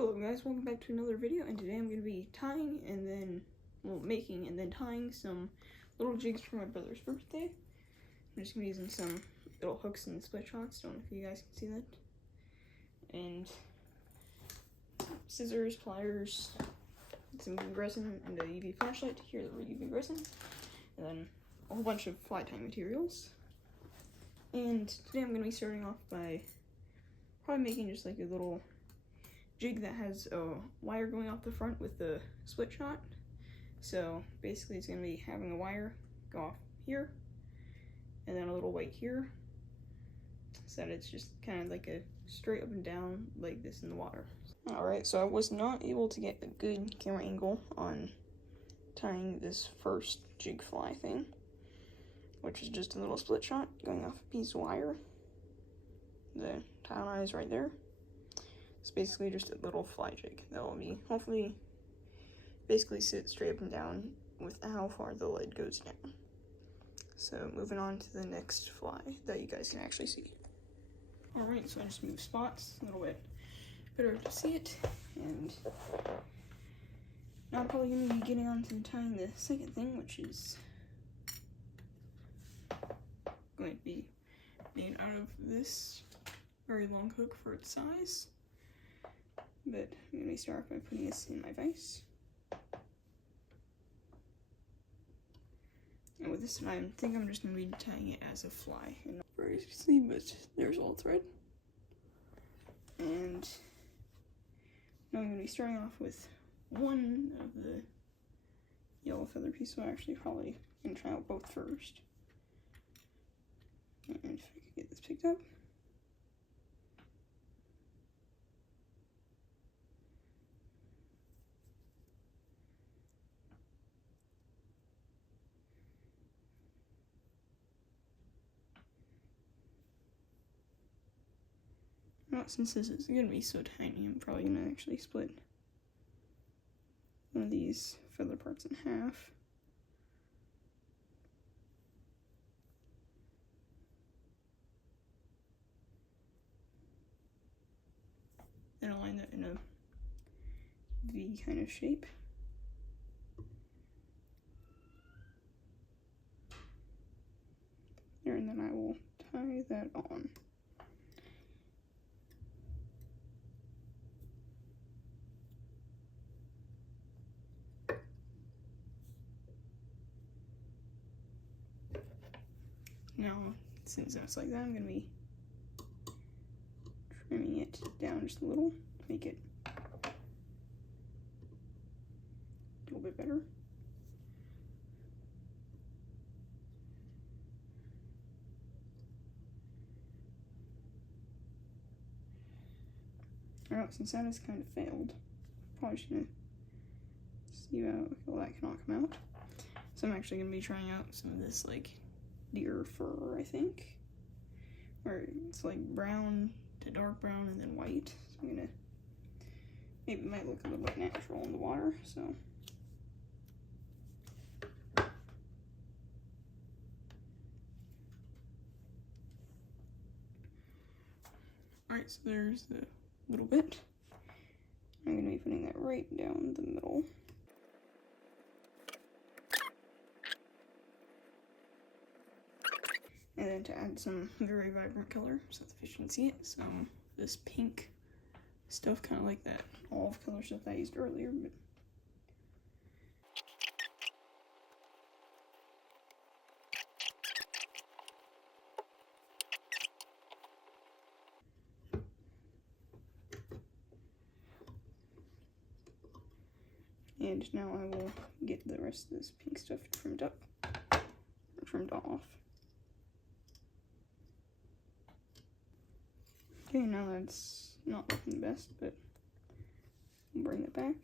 Hello guys, welcome back to another video, and today I'm going to be tying and then, making and then tying some little jigs for my brother's birthday. I'm just going to be using some little hooks and split shots, don't know if you guys can see that. And scissors, pliers, some UV resin, and a UV flashlight to cure the UV resin. And then a whole bunch of fly tying materials. And today I'm going to be starting off by probably making just like a little jig that has a wire going off the front with the split shot. So basically it's going to be having a wire go off here and then a little weight here, so that it's just kind of like a straight up and down like this in the water. Alright, so I was not able to get a good camera angle on tying this first jig fly thing, which is just a little split shot going off a piece of wire. The tile eye is right there. It's basically just a little fly jig that will be hopefully basically sit straight up and down with how far the lid goes down. So moving on to the next fly that you guys can actually see. Alright, so I just moved spots a little bit better to see it, and now I'm probably going to be getting on to tying the second thing, which is going to be made out of this very long hook for its size. But I'm going to start off by putting this in my vise. And with this, I think I'm just going to be tying it as a fly. And not very easy, but there's all thread. And now I'm going to be starting off with one of the yellow feather pieces. So I'm actually probably going to try out both first. And if I could get this picked up. Well, since this is going to be so tiny, I'm probably going to actually split one of these feather parts in half. And align that in a V kind of shape. There, and then I will tie that on. Now, since that's like that, I'm going to be trimming it down just a little to make it a little bit better. Alright, since that has kind of failed, probably just going to see how well that cannot come out. So I'm actually going to be trying out some of this like deer fur, I think, where it's like brown to dark brown and then white. So I'm gonna, maybe it might look a little bit natural in the water, so. Alright, so there's the little bit. I'm gonna be putting that right down the middle. And then to add some very vibrant color so the fish can see it, some this pink stuff, kind of like that olive color stuff I used earlier. But and now I will get the rest of this pink stuff trimmed up, or trimmed off. Okay, now that's not looking the best, but I'll bring it back.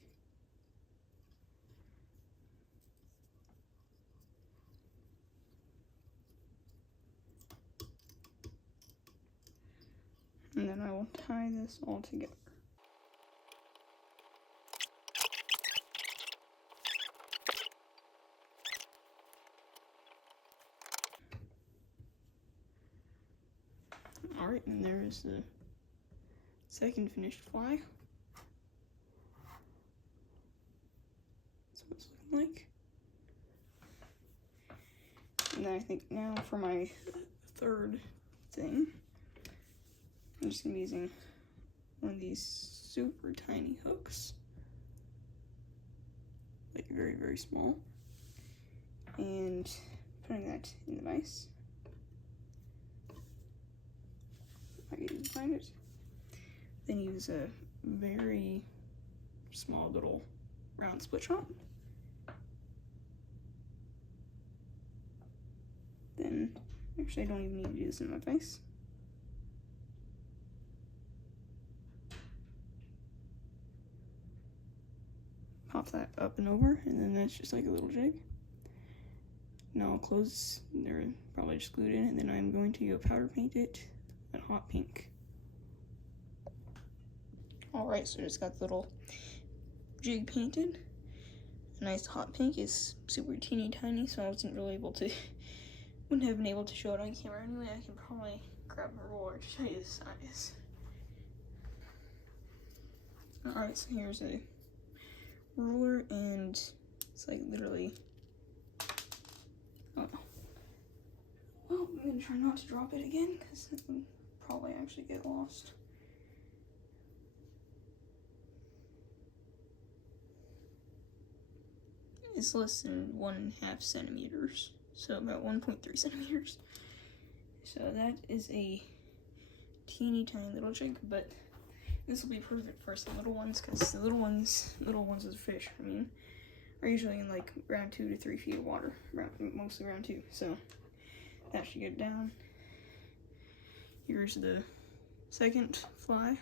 And then I will tie this all together. Alright, and there is the second finished fly. what it's looking like. And then I think now for my third thing, I'm just gonna be using one of these super tiny hooks, like very, very small, and putting that in the vise. If I can even find it. Then use a very small little round split shot. Then, actually I don't even need to do this in my vise. Pop that up and over, and then that's just like a little jig. Now I'll close, they're probably just glued in, and then I'm going to powder paint it a hot pink. Alright, so I just got the little jig painted. A nice hot pink is super teeny tiny, so I wasn't really able to, wouldn't have been able to show it on camera anyway. I can probably grab a ruler to show you the size. Alright, so here's a ruler, and it's like literally, oh, well, I'm gonna try not to drop it again because it would probably actually get lost. It's less than 1.5 centimeters, so about 1.3 centimeters. So that is a teeny tiny little jig, but this will be perfect for some little ones, because the little ones of the fish, I mean, are usually in like around 2 to 3 feet of water, mostly around 2. So that should get down. Here's the second fly,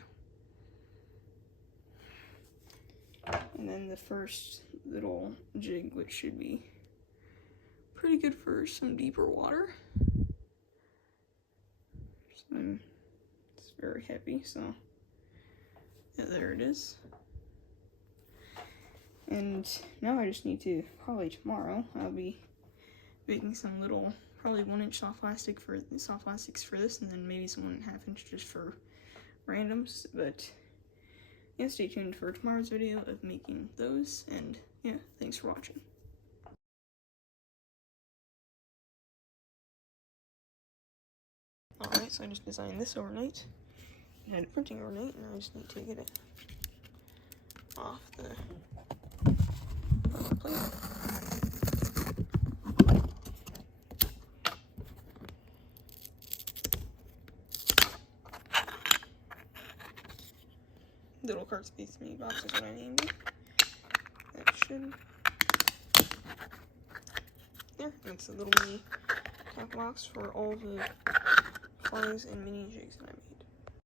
and then the first little jig, which should be pretty good for some deeper water. It's very heavy, so yeah, there it is. And now I just need to, probably tomorrow, I'll be making some little, probably 1-inch soft plastics for this, and then maybe some 1.5 inch just for randoms. But yeah, stay tuned for tomorrow's video of making those, and yeah, thanks for watching. Alright, so I just designed this overnight. I had it printing overnight, and I just need to get it off the plate. Little cart space mini box is what I named it. That should. There, it's a little mini tackle box for all the flies and mini jigs that I made.